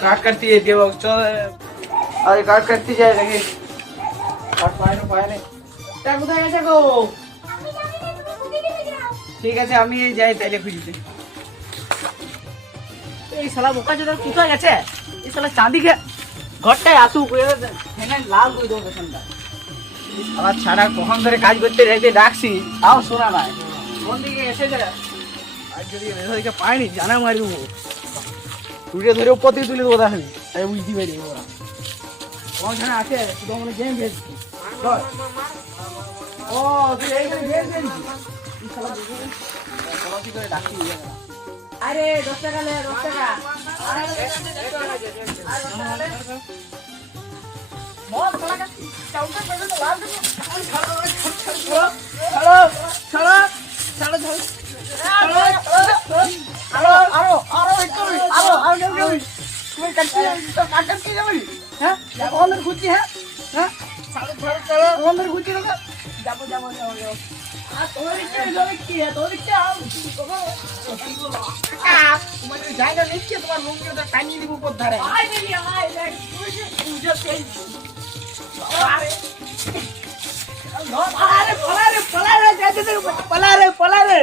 काट करती है देव चल अरे काट करती जाए लगे काट पाए नहीं ता কোথায় গেছে গো ঠিক আছে আমি যাই তাইলে খুঁজতে এই শালা বোকা চোদা কোথায় গেছে এই শালা চাঁদিকে ঘরটায় আসু এখানে লাল করে দেবো পেছনটা আবার ছাড়া কখন ধরে কাজ করতে রেখে ডাকছি তাও শোনা নাই কোন দিকে এসে যায় আর যদি এদিকে পাইনি জানা মারি দেবো তুই ধরে উপর থেকে তুলে দেবো তাহলে তাই বুঝতে পারি ওরা ওখানে আছে শুধু মানে গেম খেলছি ও তুই এইখানে গেম খেলছিস কি করে ডাকি আরে 10 টাকা লে 10 টাকা মত লাগা চাউটা করে তো লাল দেবো ছাড়ো ছাড়ো ছাড়ো ছাড়ো আরো একটু তুমি কাটতে যাবে হ্যাঁ ওদের খুঁজছি হ্যাঁ ছাড়ো ওদের খুঁজছি না যাবো আর তোর কি তোর কি তোমার জায়গা নিচ্ছে তোমার লুঙ্গি ওটা টানিয়ে দিব উপর ধারে আরে পলা রে